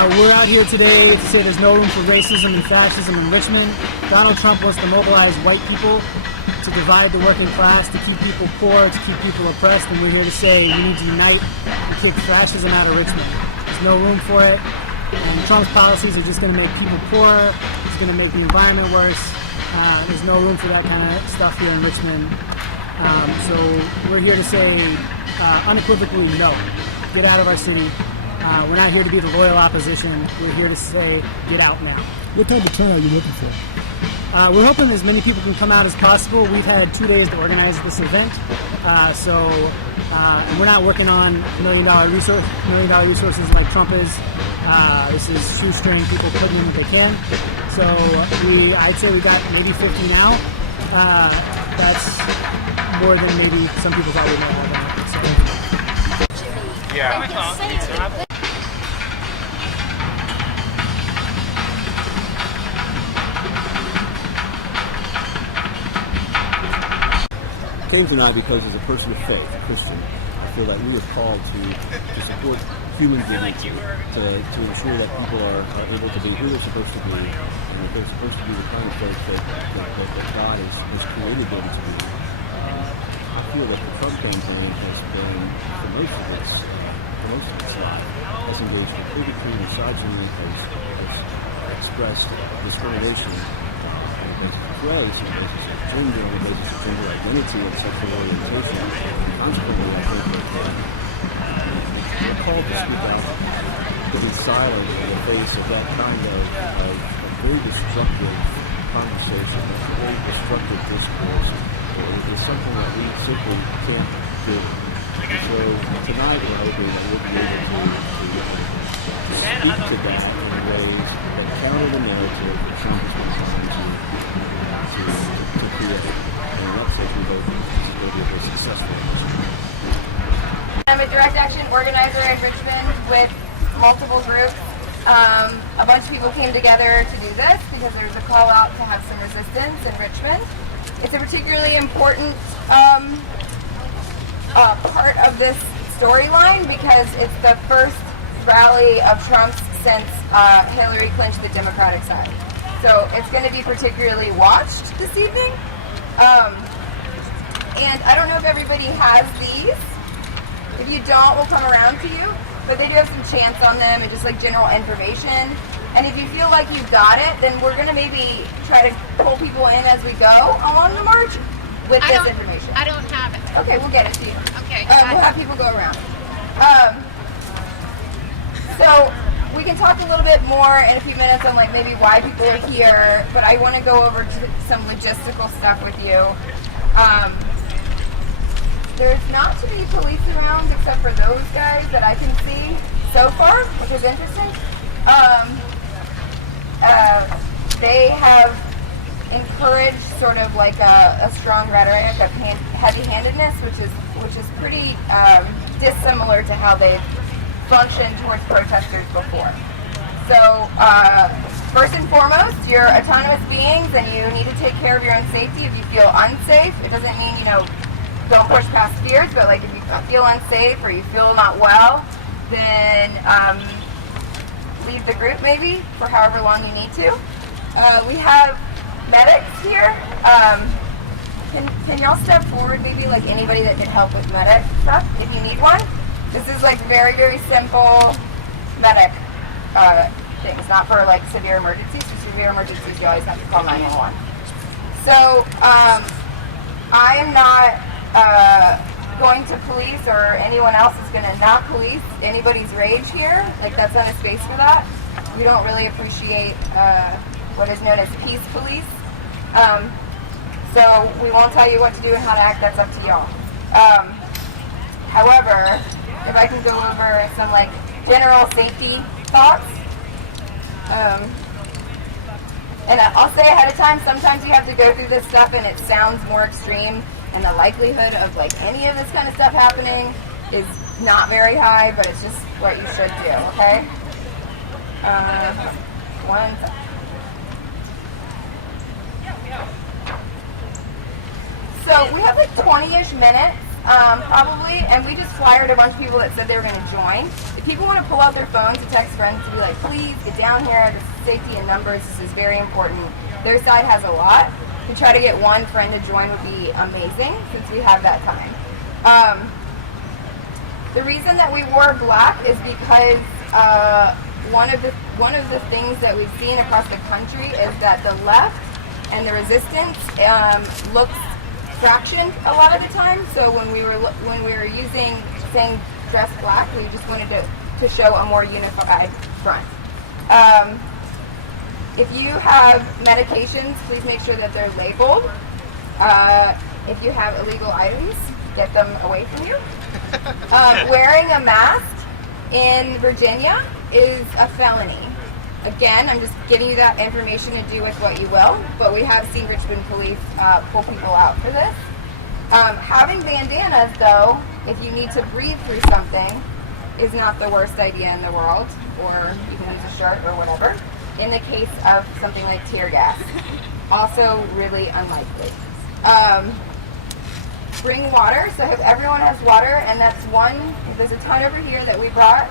We're out here today to say there's no room for racism and fascism in Richmond. Donald Trump wants to mobilize white people to divide the working class, to keep people poor, to keep people oppressed, and we're here to say we need to unite and kick fascism out of Richmond. There's no room for it, and Trump's policies are just going to make people poorer, it's going to make the environment worse. There's no room for that kind of stuff here in Richmond. So we're here to say unequivocally no. Get out of our city. We're not here to be the loyal opposition. We're here to say, get out now. What type of turnout are you looking for? We're hoping as many people can come out as possible. We've had 2 days to organize this event. And we're not working on $1 million resources like Trump is. This is shoestring people putting in what they can. So I'd say we got maybe 50 now. That's more than maybe some people thought we might have. So. Yeah. Came tonight because as a person of faith, a Christian, I feel that we are called to support human dignity, to ensure that people are able to be who they're supposed to be, and that they're supposed to be the kind of faith that God has created them to be. I feel that the Trump campaign has been, for most of its life, has engaged in bigotry, misogyny, has expressed discrimination on the basis of race, on the basis of gender, on the basis of gender identity and sexual orientation. Consequently, I think that we're called to speak out, to be silent in the face of that kind of very destructive conversation, a very destructive discourse. It is something that we simply can't do. So tonight we're hoping that we'll be able to speak to that in ways that counter the narrative that Trump has been trying to create. And let's say we hope this will be very successful. I'm a direct action organizer in Richmond with multiple groups. A bunch of people came together to do this because there was a call out to have some resistance in Richmond. It's a particularly important part of this storyline because it's the first rally of Trump's since Hillary clinched the Democratic side. So it's going to be particularly watched this evening. And I don't know if everybody has these. If you don't, we'll come around to you. But they do have some chants on them and just like general information. And if you feel like you've got it, then we're going to maybe try to pull people in as we go along the march with this information. I don't have it. Okay, we'll get it to you. Okay. We'll have people go around. So we can talk a little bit more in a few minutes on like maybe why people are here, but I want to go over to some logistical stuff with you. There's not too many police around except for those guys that I can see so far, which is interesting. They have encouraged sort of like a strong rhetoric of heavy-handedness, which is pretty dissimilar to how they've functioned towards protesters before. So first and foremost, you're autonomous beings and you need to take care of your own safety. If you feel unsafe, it doesn't mean, don't push past fears, but like if you feel unsafe or you feel not well, then leave the group maybe for however long you need to. We have medics here. Can y'all step forward maybe, like anybody that can help with medic stuff if you need one? This is like very, very simple medic things, not for like severe emergencies. For severe emergencies, you always have to call 911. So I am not going to police, or anyone else is going to not police anybody's rage here. Like, that's not a space for that. We don't really appreciate what is known as peace police. So we won't tell you what to do and how to act. That's up to y'all. However, if I can go over some like general safety thoughts. And I'll say ahead of time, sometimes you have to go through this stuff and it sounds more extreme, and the likelihood of like any of this kind of stuff happening is not very high, but it's just what you should do, okay? One second. So we have like 20-ish minutes. probably, and we just flyered a bunch of people that said they were going to join. If people want to pull out their phones and text friends to be like, please get down here, this is safety in numbers, this is very important. Their side has a lot. To try to get one friend to join would be amazing since we have that time. The reason that we wore black is because one of the things that we've seen across the country is that the left and the resistance looks fractioned a lot of the time. So when we were saying dress black, we just wanted to show a more unified front. If you have medications, please make sure that they're labeled. If you have illegal items, get them away from you. Wearing a mask in Virginia is a felony. Again, I'm just giving you that information to do with what you will, but we have seen Richmond police pull people out for this. Having bandanas, though, if you need to breathe through something, is not the worst idea in the world, or you can use a shirt or whatever, in the case of something like tear gas. Also really unlikely. Bring water, so everyone has water, and that's one, there's a ton over here that we brought.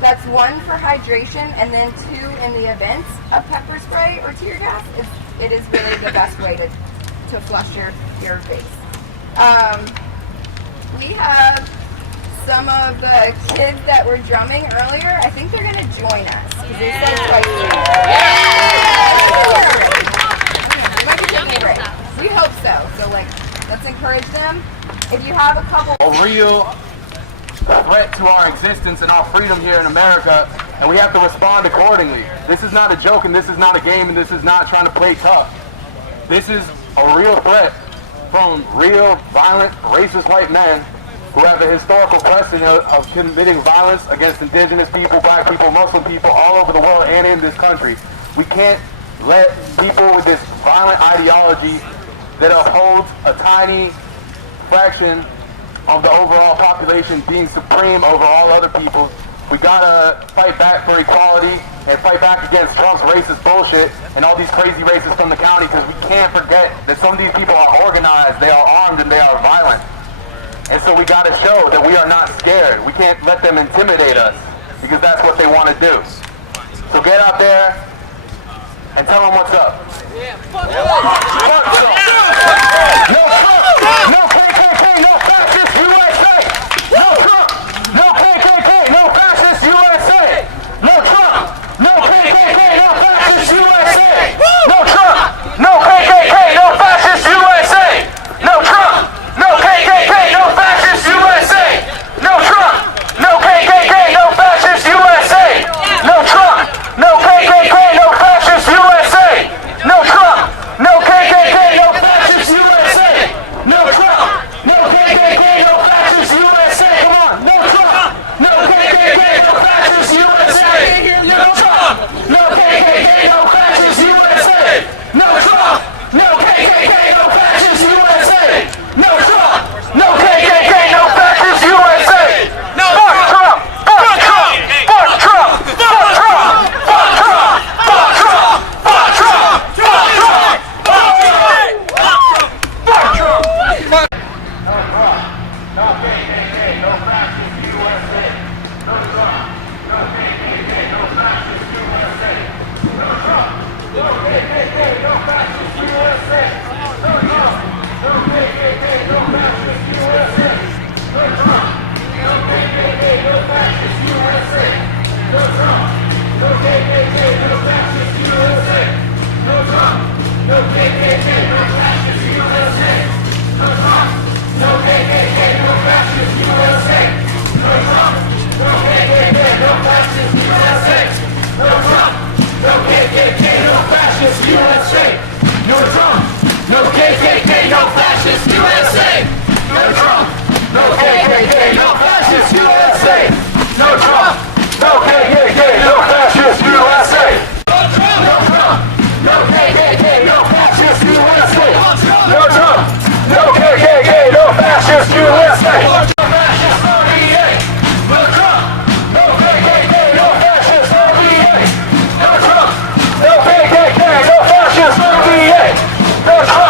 That's one for hydration, and then two in the event of pepper spray or tear gas. It is really the best way to flush your face. We have some of the kids that were drumming earlier. I think they're going to join us because they said twice. Might be taking a break. We hope so. So let's encourage them. If you have a couple. A real threat to our existence and our freedom here in America, and we have to respond accordingly. This is not a joke, and this is not a game, and this is not trying to play tough. This is a real threat from real, violent, racist white men who have a historical precedent of committing violence against indigenous people, black people, Muslim people all over the world and in this country. We can't let people with this violent ideology that upholds a tiny fraction of the overall population being supreme over all other people. We gotta fight back for equality and fight back against Trump's racist bullshit and all these crazy racists from the county, because we can't forget that some of these people are organized, they are armed, and they are violent. And so we gotta show that we are not scared. We can't let them intimidate us, because that's what they want to do. So get out there and tell them what's up. Yeah. Fuck Trump. No Trump. No KKK. No fascist USA. No Trump. No KKK. No fascist USA. No Trump. No KKK. No fascist USA. No Trump. No KKK. No fascist USA. No Trump. No KKK. No fascist USA. No Trump. No KKK. No fascist USA. No Trump. No KKK. No fascist USA. No Trump. No KKK. No fascist USA. No Trump. No KKK. No fascist USA. Come on. No Trump. No KKK. No fascist USA. No Trump. No KKK. No fascist USA. No Trump. No KKK. No fascist USA. No Trump. No KKK. No fascist USA. No Trump. Fuck Trump. Fuck Trump. Fuck Trump. Fuck Trump. Fuck Trump. Fuck Trump. Fuck Trump. Fuck Trump. Fuck Trump. Fuck Trump. No Trump. No KKK. No fascist USA. No Trump. No KKK. No fascist USA. No Trump. No KKK. No fascist USA. No Trump. No KKK. No fascist USA. No Trump. No KKK. No fascist USA. No Trump. No KKK. No fascist USA. No Trump. No KKK. No fascist USA. No Trump. No KKK. No fascist USA. No Trump. No KKK. No fascist USA. No Trump. No KKK. No fascist USA. No Trump. No KKK. No fascist USA. No Trump. No KKK. No fascist USA. No Trump. No KKK. No fascist USA. No Trump. No KKK. No fascist USA. No Trump. No KKK. No fascist USA. Fascist RBA. No Trump. No KKK. No fascist RBA. No Trump. No KKK. No fascist RBA. No Trump.